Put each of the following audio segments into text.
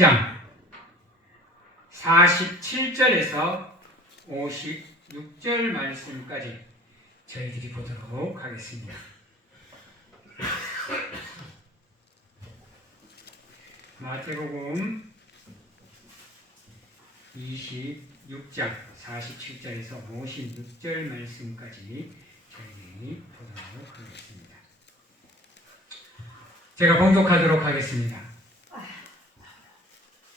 6장 47절에서 56절 말씀까지 저희들이 보도록 하겠습니다. 마태복음 26장 47절에서 56절 말씀까지 저희들이 보도록 하겠습니다. 제가 봉독하도록 하겠습니다.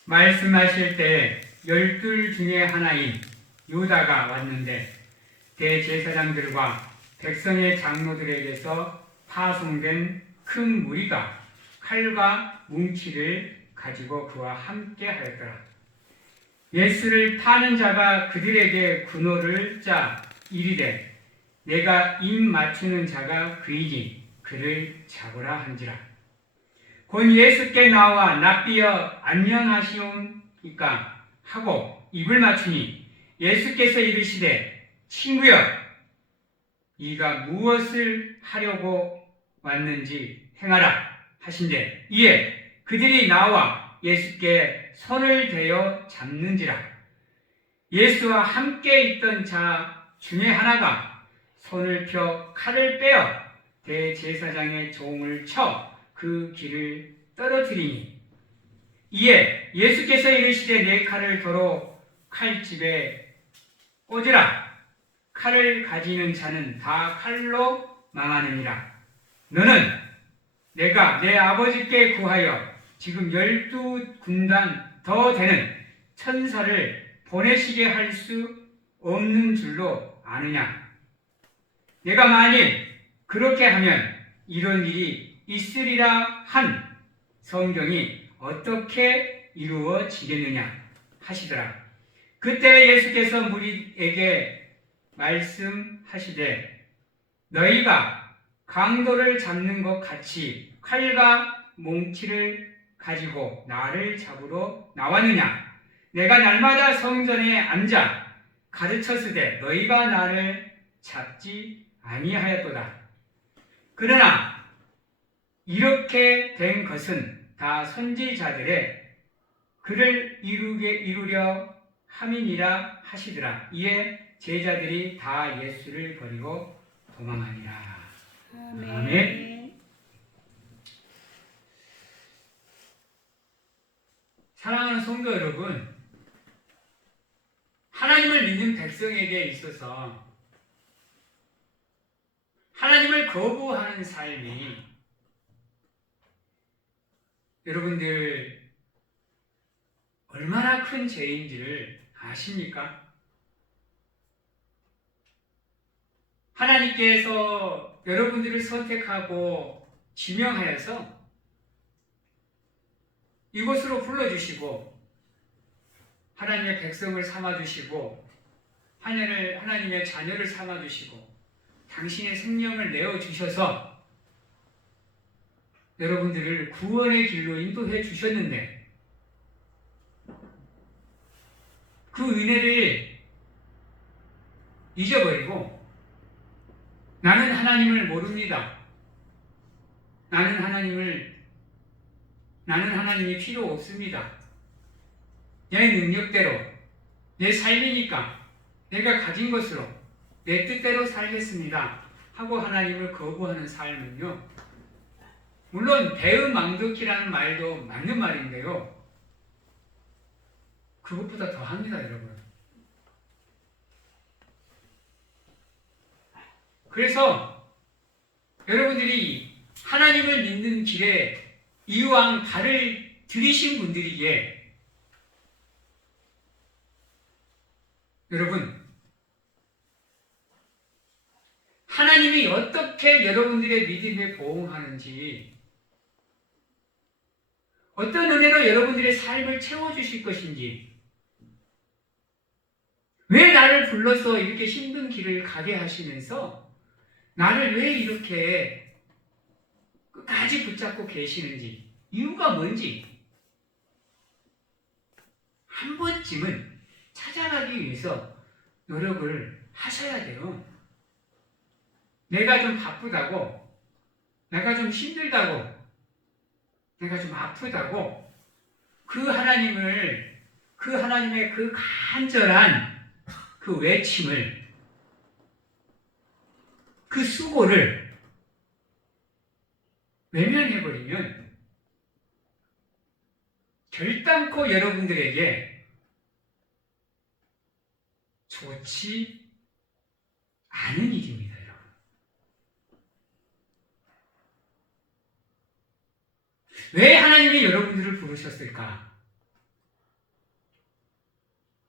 말씀하실 때 12 중에 하나인 유다가 왔는데 대제사장들과 백성의 장로들에게서 파송된 큰 무리가 칼과 뭉치를 가지고 그와 함께 하였더라. 예수를 타는 자가 그들에게 군호를 짜 이르되 내가 입 맞추는 자가 그이니 그를 잡으라 한지라. 곧 예수께 나와 납비여 안녕하시오니까 하고 입을 맞추니 예수께서 이르시되 친구여 네가 무엇을 하려고 왔는지 행하라 하신대 이에 그들이 나와 예수께 손을 대어 잡는지라. 예수와 함께 있던 자 중에 하나가 손을 펴 칼을 빼어 대제사장의 종을 쳐 그 길을 떨어뜨리니 이에 예수께서 이르시되 내 칼을 도로 칼집에 꽂으라. 칼을 가지는 자는 다 칼로 망하느니라. 너는 내가 내 아버지께 구하여 지금 12군단 더 되는 천사를 보내시게 할 수 없는 줄로 아느냐. 내가 만일 그렇게 하면 이런 일이 있으리라 한 성경이 어떻게 이루어지겠느냐 하시더라. 그때 예수께서 무리에게 말씀하시되 너희가 강도를 잡는 것 같이 칼과 몽치를 가지고 나를 잡으러 나왔느냐. 내가 날마다 성전에 앉아 가르쳤으되 너희가 나를 잡지 아니하였도다. 그러나 이렇게 된 것은 다 선지자들의 그를 이루려 함이니라 하시더라. 이에 제자들이 다 예수를 버리고 도망하니라. 아멘. 사랑하는 성도 여러분, 하나님을 믿는 백성에게 있어서 하나님을 거부하는 삶이 여러분들 얼마나 큰 죄인지를 아십니까? 하나님께서 여러분들을 선택하고 지명하여서 이곳으로 불러주시고 하나님의 백성을 삼아주시고 하나님의 자녀를 삼아주시고 당신의 생명을 내어주셔서 여러분들을 구원의 길로 인도해 주셨는데 그 은혜를 잊어버리고 나는 하나님을 모릅니다. 나는 하나님이 필요 없습니다. 내 능력대로 내 삶이니까 내가 가진 것으로 내 뜻대로 살겠습니다 하고 하나님을 거부하는 삶은요, 물론 배은망덕이라는 말도 맞는 말인데요, 그것보다 더합니다, 여러분. 그래서 여러분들이 하나님을 믿는 길에 이왕 발을 들이신 분들이기에 여러분, 하나님이 어떻게 여러분들의 믿음에 보응하는지, 어떤 은혜로 여러분들의 삶을 채워주실 것인지, 왜 나를 불러서 이렇게 힘든 길을 가게 하시면서 나를 왜 이렇게 끝까지 붙잡고 계시는지, 이유가 뭔지 한 번쯤은 찾아가기 위해서 노력을 하셔야 돼요. 내가 좀 바쁘다고, 내가 좀 힘들다고, 내가 좀 아프다고 그 하나님을, 그 하나님의 그 간절한 그 외침을, 그 수고를 외면해버리면 결단코 여러분들에게 좋지 않은 일입니다, 여러분. 왜 하나님이 여러분들을 부르셨을까?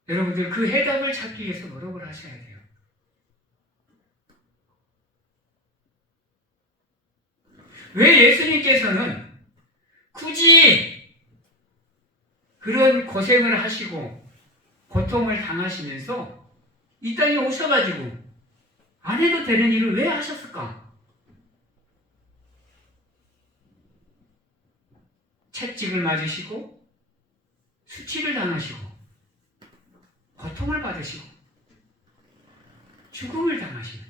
여러분들 그 해답을 찾기 위해서 노력을 하셔야 돼요. 왜 예수님께서는 굳이 그런 고생을 하시고 고통을 당하시면서 이 땅에 오셔가지고 안 해도 되는 일을 왜 하셨을까? 채찍을 맞으시고 수치를 당하시고 고통을 받으시고 죽음을 당하시는,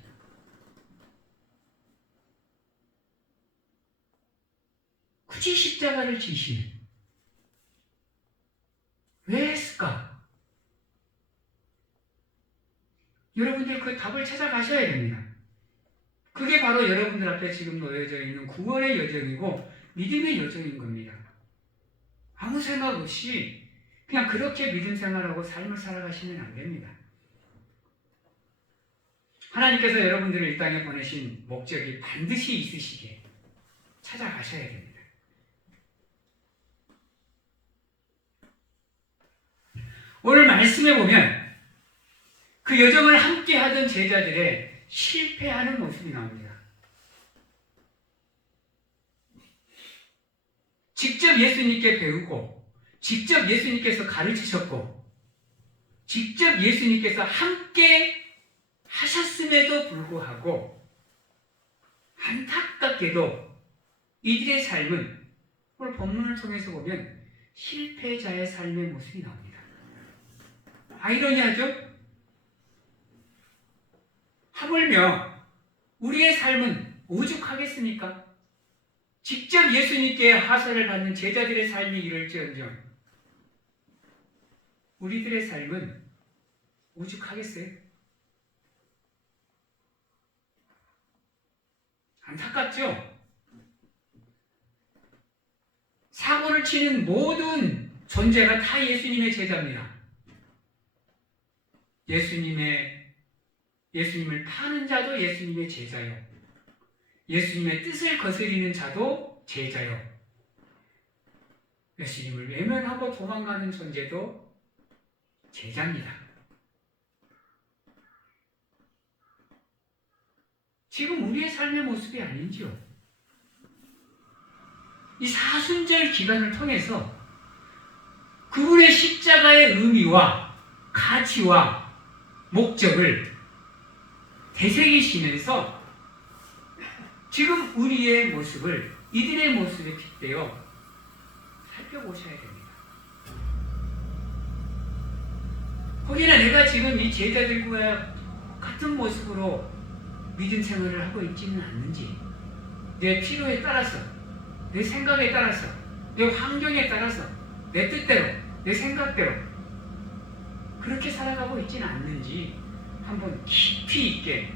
굳이 십자가를 지시는, 왜 했을까? 여러분들 그 답을 찾아가셔야 됩니다. 그게 바로 여러분들 앞에 지금 놓여져 있는 구원의 여정이고 믿음의 여정인 겁니다. 아무 생각 없이 그냥 그렇게 믿음 생활하고 삶을 살아가시면 안 됩니다. 하나님께서 여러분들을 이 땅에 보내신 목적이 반드시 있으시게 찾아가셔야 됩니다. 오늘 말씀에 보면 그 여정을 함께 하던 제자들의 실패하는 모습이 나옵니다. 직접 예수님께 배우고, 직접 예수님께서 가르치셨고, 직접 예수님께서 함께 하셨음에도 불구하고 안타깝게도 이들의 삶은 오늘 본문을 통해서 보면 실패자의 삶의 모습이 나옵니다. 아이러니하죠? 하물며 우리의 삶은 오죽하겠습니까? 직접 예수님께 하사를 받는 제자들의 삶이 이럴지언정 우리들의 삶은 오죽하겠어요? 안타깝죠? 사고를 치는 모든 존재가 다 예수님의 제자입니다. 예수님을 파는 자도 예수님의 제자요. 예수님의 뜻을 거스리는 자도 제자요. 예수님을 외면하고 도망가는 존재도 제자입니다. 지금 우리의 삶의 모습이 아닌지요? 이 사순절 기간을 통해서 그분의 십자가의 의미와 가치와 목적을 되새기시면서 지금 우리의 모습을 이들의 모습에 빗대어 살펴보셔야 됩니다. 혹여나 내가 지금 이 제자들과 같은 모습으로 믿음 생활을 하고 있지는 않는지, 내 필요에 따라서, 내 생각에 따라서, 내 환경에 따라서, 내 뜻대로, 내 생각대로 그렇게 살아가고 있지는 않는지 한번 깊이 있게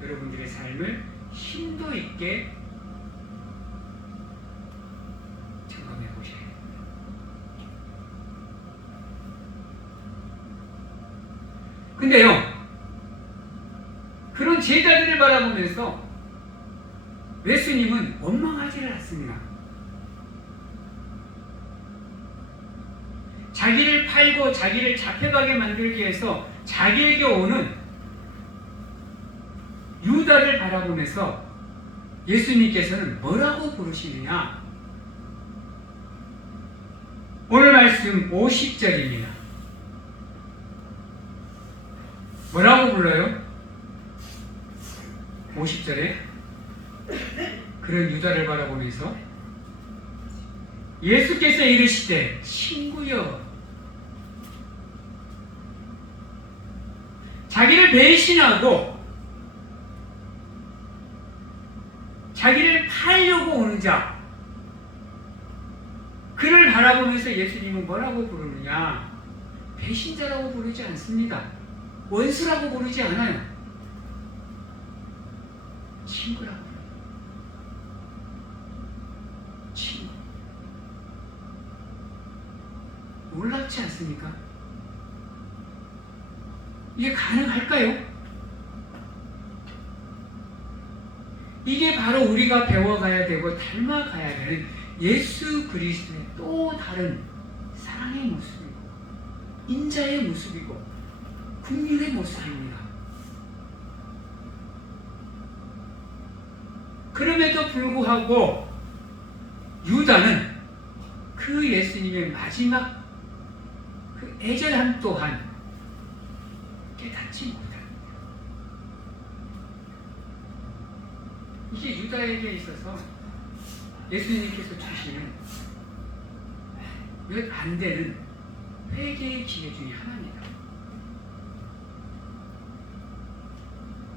여러분들의 삶을 심도 있게 점검해 보셔야 됩니다. 근데요, 그런 제자들을 바라보면서 예수님은 원망하지를 않습니다. 자기를 팔고 자기를 잡혀가게 만들기 위해서 자기에게 오는 유다를 바라보면서 예수님께서는 뭐라고 부르시느냐? 오늘 말씀 50절입니다. 뭐라고 불러요? 50절에 그런 유다를 바라보면서 예수께서 이르시되 친구여, 자기를 배신하고 자기를 팔려고 오는 자, 그를 바라보면서 예수님은 뭐라고 부르느냐? 배신자라고 부르지 않습니다. 원수라고 부르지 않아요. 친구라고 부르요. 친구. 놀랍지 않습니까? 이게 가능할까요? 이게 바로 우리가 배워가야 되고 닮아가야 되는 예수 그리스도의 또 다른 사랑의 모습이고 인자의 모습이고 국민의 모습입니다. 그럼에도 불구하고 유다는 그 예수님의 마지막 그 애절함 또한 깨닫지 못합니다. 이게 유다에게 있어서 예수님께서 주시는 몇 안 되는 회개의 기회 중에 하나입니다.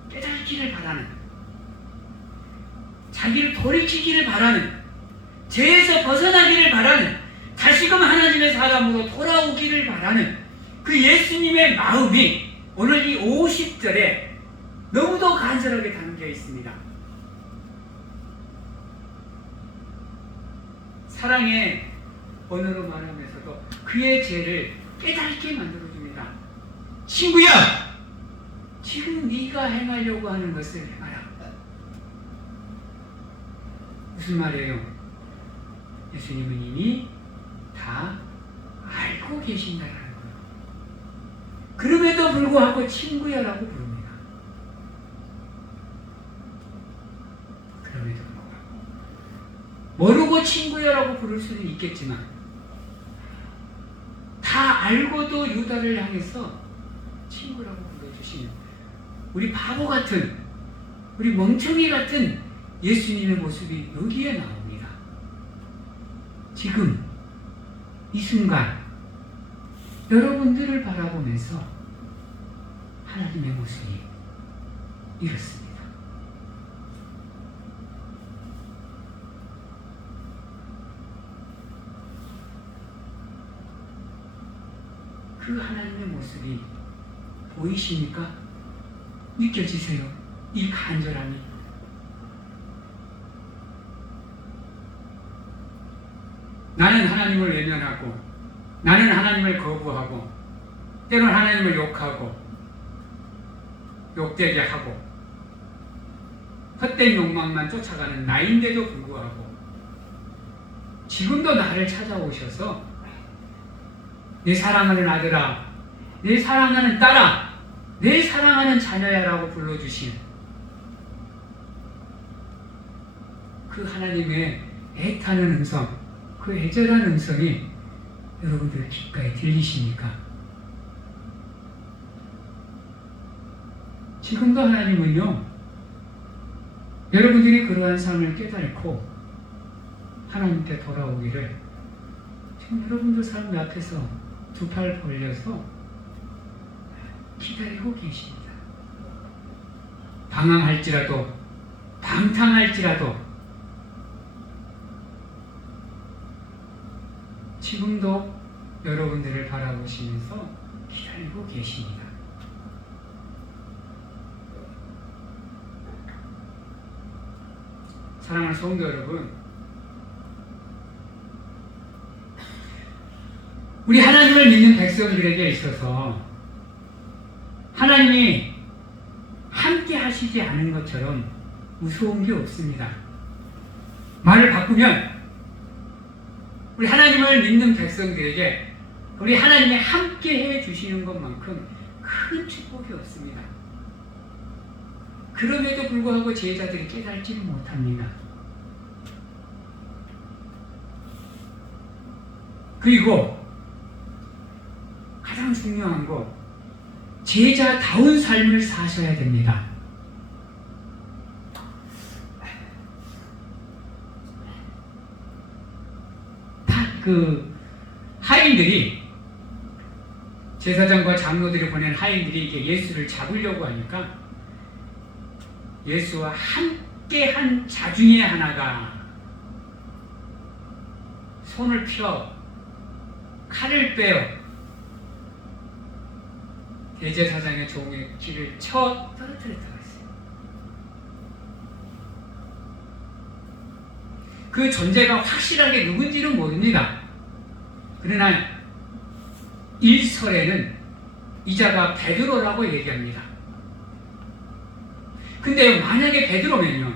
깨닫기를 바라는, 자기를 돌이키기를 바라는, 죄에서 벗어나기를 바라는, 다시금 하나님의 사람으로 돌아오기를 바라는 그 예수님의 마음이 오늘 이 50절에 너무도 간절하게 담겨 있습니다. 사랑의 언어로 말하면서도 그의 죄를 깨닫게 만들어줍니다. 친구야! 지금 네가 행하려고 하는 것을 행하라. 무슨 말이에요? 예수님은 이미 다 알고 계신다라는 거예요. 그럼에도 불구하고 친구야라고 부릅니다. 그럼에도 불구하고 모르고 친구야라고 부를 수는 있겠지만 다 알고도 유다를 향해서 친구라고 불러주시는 우리 바보 같은, 우리 멍청이 같은 예수님의 모습이 여기에 나옵니다. 지금 이 순간 여러분들을 바라보면서 하나님의 모습이 이렇습니다. 그 하나님의 모습이 보이십니까? 느껴지세요? 이 간절함이. 나는 하나님을 외면하고, 나는 하나님을 거부하고, 때로는 하나님을 욕하고, 욕되게 하고, 헛된 욕망만 쫓아가는 나인데도 불구하고, 지금도 나를 찾아오셔서 내 사랑하는 아들아, 내 사랑하는 딸아, 내 사랑하는 자녀야라고 불러주신 그 하나님의 애타는 음성, 그 애절한 음성이 여러분들 귓가에 들리십니까? 지금도 하나님은요, 여러분들이 그러한 삶을 깨닫고 하나님께 돌아오기를 지금 여러분들 삶 앞에서 두 팔 벌려서 기다리고 계십니다. 방황할지라도, 방탕할지라도 지금도 여러분들을 바라보시면서 기다리고 계십니다. 사랑하는 성도 여러분, 우리 하나님을 믿는 백성들에게 있어서 하나님이 함께 하시지 않은 것처럼 무서운 게 없습니다. 말을 바꾸면 우리 하나님을 믿는 백성들에게 우리 하나님이 함께 해주시는 것만큼 큰 축복이 없습니다. 그럼에도 불구하고 제자들이 깨달지를 못합니다. 그리고 가장 중요한 거, 제자다운 삶을 사셔야 됩니다. 그 하인들이, 제사장과 장로들이 보낸 하인들이 이렇게 예수를 잡으려고 하니까 예수와 함께한 자 중에 하나가 손을 펴 칼을 빼어 대제사장의 종의 귀를 쳐 떨어뜨렸다고 했어요. 그 존재가 확실하게 누군지는 모릅니다. 그러나 일설에는 이자가 베드로라고 얘기합니다. 근데 만약에 베드로면요,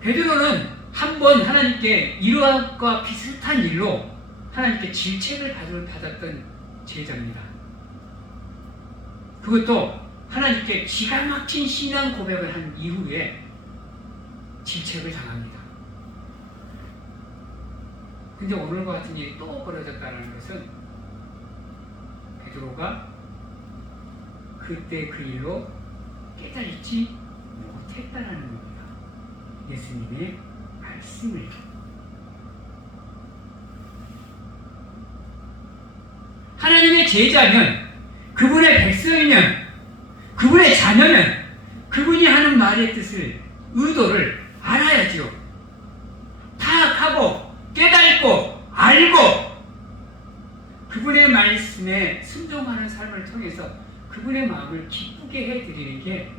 베드로는 한번 하나님께 이러한과 비슷한 일로 하나님께 질책을 받았던 제자입니다. 그것도 하나님께 기가 막힌 신앙 고백을 한 이후에 질책을 당합니다. 근데 오늘과 같은 일이 또 벌어졌다는 것은 베드로가 그때 그 일로 깨달지 못했다는 겁니다. 예수님의 말씀을. 하나님의 제자면, 그분의 백성이면, 그분의 자녀면 그분이 하는 말의 뜻을, 의도를 알아야죠. 파악하고 깨닫고 알고 그분의 말씀에 순종하는 삶을 통해서 그분의 마음을 기쁘게 해드리는 게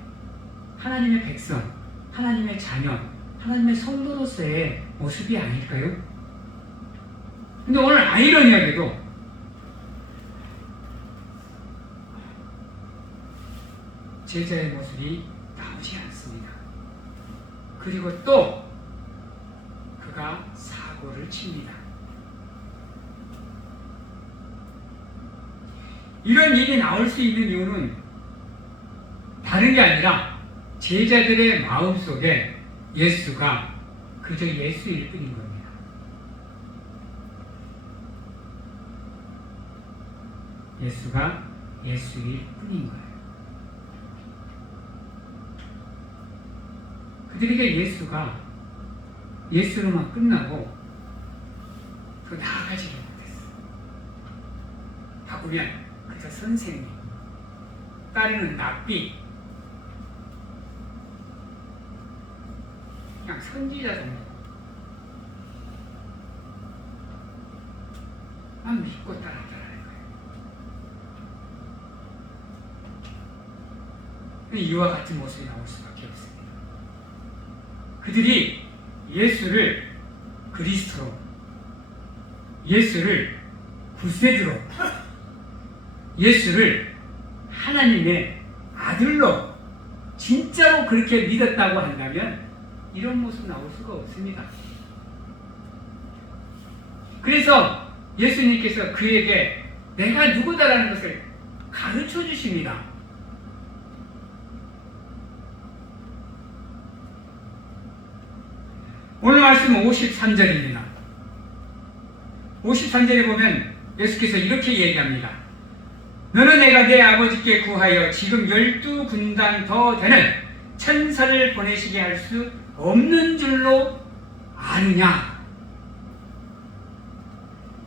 하나님의 백성, 하나님의 자녀, 하나님의 성도로서의 모습이 아닐까요? 근데 오늘 아이러니하게도 제자의 모습이 나오지 않습니다. 그리고 또 그가 사고를 칩니다. 이런 일이 나올 수 있는 이유는 다른 게 아니라 제자들의 마음속에 예수가 그저 예수일 뿐인 겁니다. 예수가 예수일 뿐인 거예요. 그들에게 예수가 예수로만 끝나고 더 나아가지를 못했어. 바꾸면 그저 선생님, 따르는 납비, 그냥 선지자 정도 만 믿고 따랐다는 거예요. 이와 같은 모습이 나올 수밖에 없습니다. 그들이 예수를 그리스도로, 예수를 구세주로, 예수를 하나님의 아들로 진짜로 그렇게 믿었다고 한다면 이런 모습 나올 수가 없습니다. 그래서 예수님께서 그에게 내가 누구다라는 것을 가르쳐 주십니다. 오늘 말씀은 53절입니다. 53절에 보면 예수께서 이렇게 얘기합니다. 너는 내가 내 아버지께 구하여 지금 12군단 더 되는 천사를 보내시게 할 수 없는 줄로 아느냐?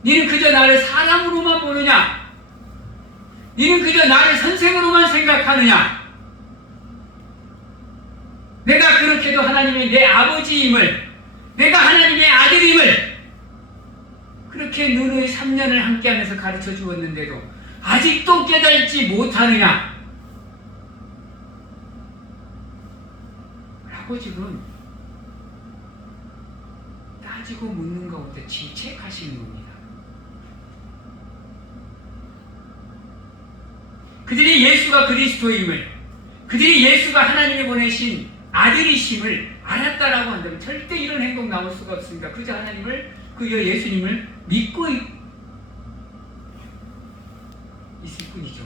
너는 그저 나를 사람으로만 보느냐? 너는 그저 나를 선생으로만 생각하느냐? 내가 그렇게도 하나님이 내 아버지임을, 내가 하나님의 아들임을 그렇게 너의 3년을 함께하면서 가르쳐 주었는데도 아직도 깨달지 못하느냐? 라고 지금 따지고 묻는 가운데 질책하시는 겁니다. 그들이 예수가 그리스도임을, 그들이 예수가 하나님이 보내신 아들이심을 알았다라고 한다면 절대 이런 행동 나올 수가 없습니다. 그저 하나님을, 그 예수님을 믿고 있을 뿐이죠.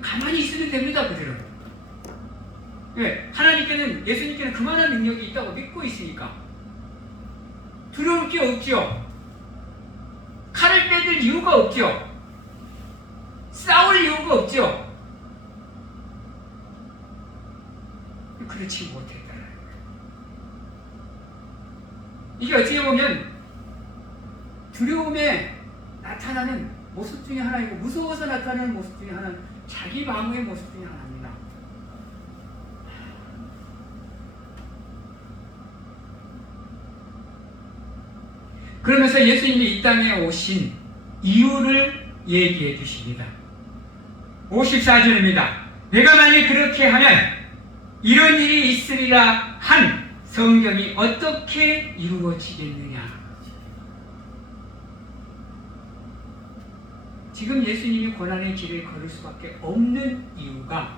가만히 있으면 됩니다. 그들은. 왜? 하나님께는, 예수님께는 그만한 능력이 있다고 믿고 있으니까 두려울 게 없죠. 칼을 빼들 이유가 없죠. 싸울 이유가 없죠. 그렇지 못했다는 거예요. 이게 어떻게 보면 두려움에 나타나는 모습 중에 하나이고, 무서워서 나타나는 모습 중에 하나는 자기 방어의 모습 중에 하나입니다. 그러면서 예수님이 이 땅에 오신 이유를 얘기해 주십니다. 54절입니다. 내가 만일 그렇게 하면 이런 일이 있으리라 한 성경이 어떻게 이루어지겠느냐. 지금 예수님이 고난의 길을 걸을 수밖에 없는 이유가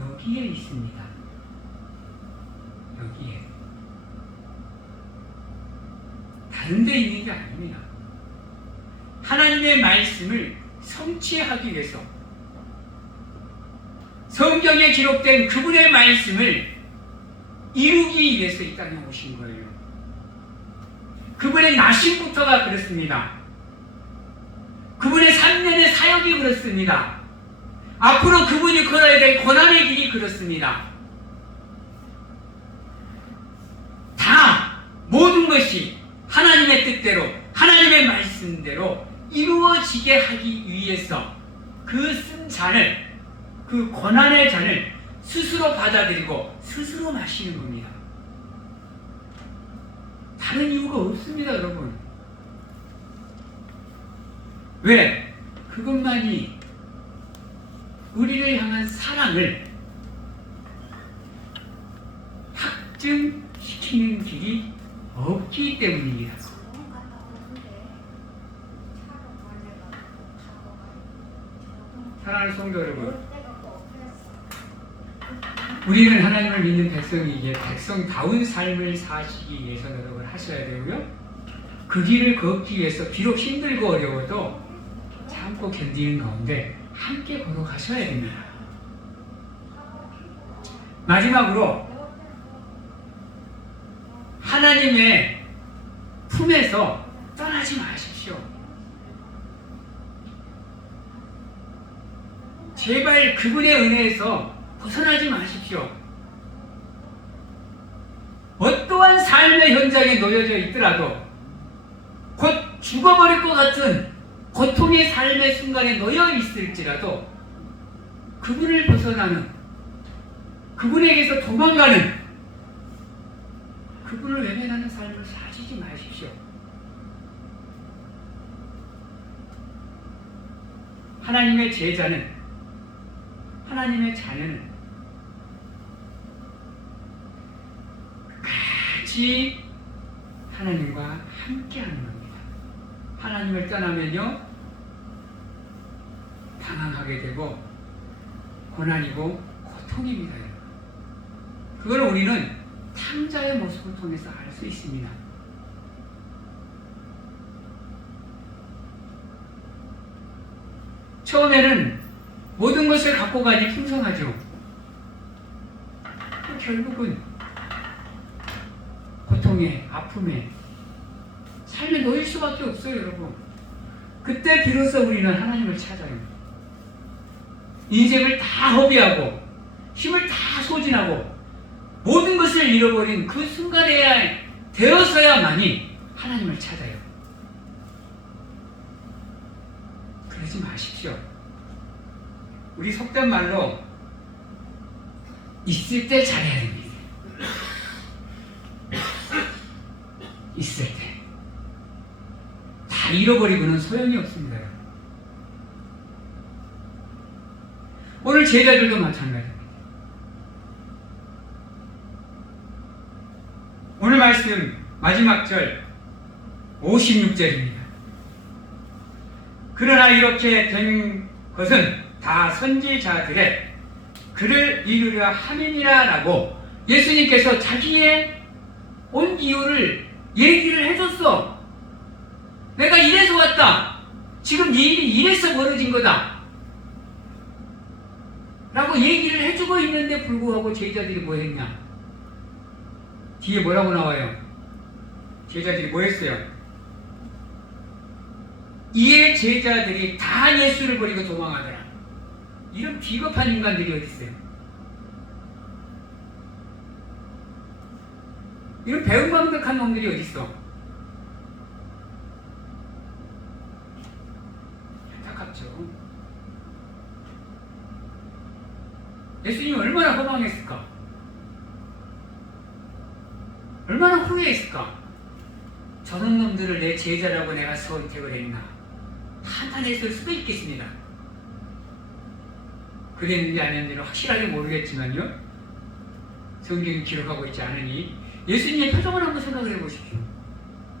여기에 있습니다. 여기에. 다른 데 있는 게 아닙니다. 하나님의 말씀을 성취하기 위해서 성경에 기록된 그분의 말씀을 이루기 위해서 이 땅에 오신 거예요. 그분의 나심부터가 그렇습니다. 그분의 3년의 사역이 그렇습니다. 앞으로 그분이 걸어야 될 고난의 길이 그렇습니다. 다 모든 것이 하나님의 뜻대로 하나님의 말씀대로 이루어지게 하기 위해서 그 쓴 잔을, 그 고난의 잔을 스스로 받아들이고 스스로 마시는 겁니다. 다른 이유가 없습니다, 여러분. 왜? 그것만이 우리를 향한 사랑을 확증시키는 길이 없기 때문입니다. 사랑하는 성도 여러분, 우리는 하나님을 믿는 백성이기에 백성다운 삶을 사시기 위해서 노력을 하셔야 되고요. 그 길을 걷기 위해서 비록 힘들고 어려워도 참고 견디는 가운데 함께 걸어가셔야 됩니다. 마지막으로 하나님의 품에서 떠나지 마십시오. 제발 그분의 은혜에서 벗어나지 마십시오. 어떠한 삶의 현장에 놓여져 있더라도 곧 죽어버릴 것 같은 고통의 삶의 순간에 놓여 있을지라도 그분을 벗어나는, 그분에게서 도망가는, 그분을 외면하는 삶을 사시지 마십시오. 하나님의 제자는, 하나님의 자녀는 같이 하나님과 함께하는 겁니다. 하나님을 떠나면요 방황하게 되고 고난이고 고통입니다. 그걸 우리는 탕자의 모습을 통해서 알 수 있습니다. 처음에는 모든 것을 갖고 가니 풍성하죠. 결국은 고통에, 아픔에, 삶에 놓일 수밖에 없어요, 여러분. 그때 비로소 우리는 하나님을 찾아요. 인생을 다 허비하고 힘을 다 소진하고 모든 것을 잃어버린 그 순간에 되어서야만이 하나님을 찾아요. 그러지 마십시오. 우리 속된 말로 있을 때 잘해야 됩니다. 있을 때. 다 잃어버리고는 소용이 없습니다. 오늘 제자들도 마찬가지입니다. 오늘 말씀 마지막 절 56절입니다. 그러나 이렇게 된 것은 다 선지자들의 그를 이루려 함이니라 라고 예수님께서 자기의 온 이유를 얘기를 해줬어. 내가 이래서 왔다. 지금 이 일이 이래서 벌어진 거다. 라고 얘기를 해주고 있는데 불구하고 제자들이 뭐 했냐? 뒤에 뭐라고 나와요? 제자들이 뭐 했어요? 이에 제자들이 다 예수를 버리고 도망하더라. 이런 비겁한 인간들이 어디 있어요? 이런 배은망덕한 놈들이 어디 있어? 안타깝죠. 예수님이 얼마나 허망했을까? 얼마나 후회했을까? 저런 놈들을 내 제자라고 내가 선택을 했나 한탄했을 수도 있겠습니다. 그랬는지 아닌지는 확실하게 모르겠지만요, 성경이 기록하고 있지 않으니 예수님의 표정을 한번 생각을 해보십시오.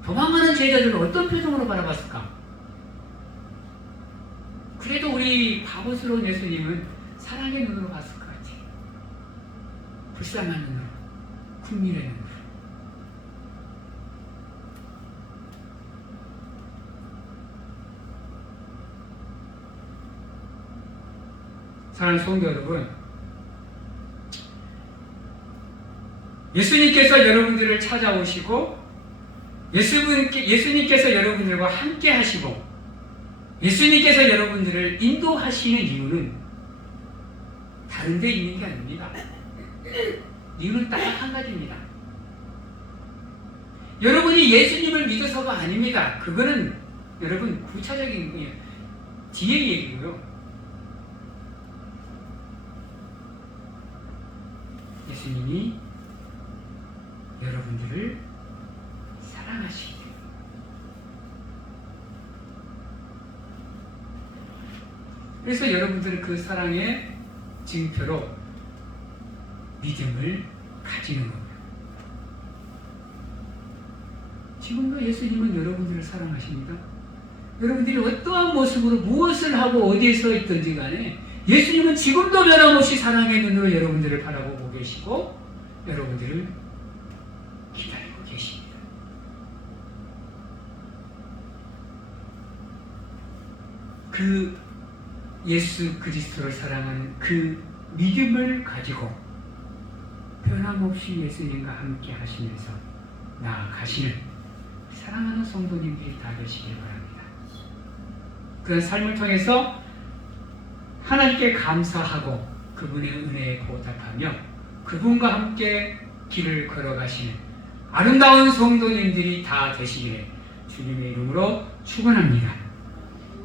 도망가는 제자들은 어떤 표정으로 바라봤을까? 그래도 우리 바보스러운 예수님은 사랑의 눈으로 봤을 것 같아요. 불쌍한 눈으로, 국민의 눈으로. 사랑하는 성도 여러분, 예수님께서 여러분들을 찾아오시고 예수님께서 여러분들과 함께 하시고 예수님께서 여러분들을 인도하시는 이유는 다른 데 있는 게 아닙니다. 이유는 딱 한 가지입니다. 여러분이 예수님을 믿어서가 아닙니다. 그거는 여러분 구차적인 뒤의 얘기고요. 예수님이 여러분들을 사랑하시기 때문에. 그래서 여러분들은 그 사랑의 증표로 믿음을 가지는 겁니다. 지금도 예수님은 여러분들을 사랑하십니다. 여러분들이 어떠한 모습으로 무엇을 하고 어디에 서 있든지 간에 예수님은 지금도 변함없이 사랑의 눈으로 여러분들을 바라보고 계시고 여러분들을 기다리고 계십니다. 그 예수 그리스도를 사랑하는 그 믿음을 가지고 변함없이 예수님과 함께 하시면서 나아가시는 사랑하는 성도님들이 다 되시길 바랍니다. 그런 삶을 통해서 하나님께 감사하고 그분의 은혜에 보답하며 그분과 함께 길을 걸어가시는 아름다운 성도님들이 다 되시기를 주님의 이름으로 축원합니다.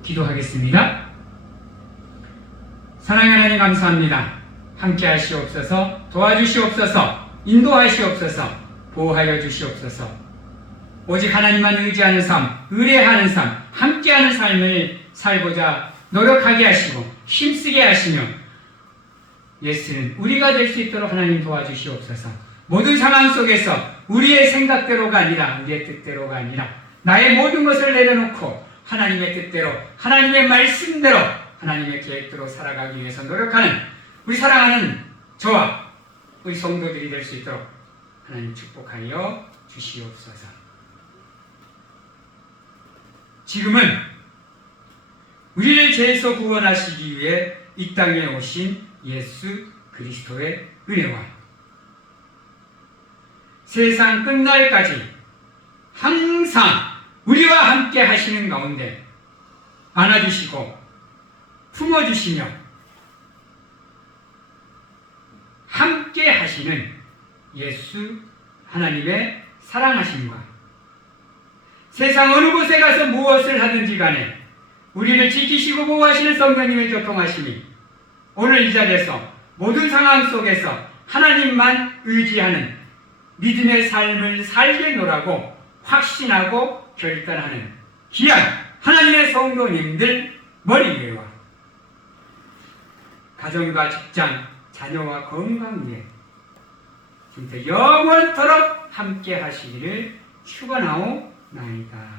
기도하겠습니다. 사랑하는 하나님 감사합니다. 함께 하시옵소서, 도와주시옵소서, 인도하시옵소서, 보호하여 주시옵소서. 오직 하나님만 의지하는 삶, 의뢰하는 삶, 함께하는 삶을 살고자 노력하게 하시고 힘쓰게 하시며 예수는 우리가 될 수 있도록 하나님 도와주시옵소서. 모든 상황 속에서 우리의 생각대로가 아니라 우리의 뜻대로가 아니라 나의 모든 것을 내려놓고 하나님의 뜻대로 하나님의 말씀대로 하나님의 계획대로 살아가기 위해서 노력하는 우리 사랑하는 저와 우리 성도들이 될 수 있도록 하나님 축복하여 주시옵소서. 지금은 우리를 죄에서 구원하시기 위해 이 땅에 오신 예수 그리스도의 은혜와 세상 끝날까지 항상 우리와 함께 하시는 가운데 안아주시고 품어주시며 함께 하시는 예수 하나님의 사랑하심과 세상 어느 곳에 가서 무엇을 하든지 간에 우리를 지키시고 보호하시는 성령님의 교통하심이 오늘 이 자리에서 모든 상황 속에서 하나님만 의지하는 믿음의 삶을 살게노라고 확신하고 결단하는 귀한 하나님의 성도님들 머리 위에와 가정과 직장, 자녀와 건강 위에 지금부터 영원토록 함께 하시기를 축원하오나이다.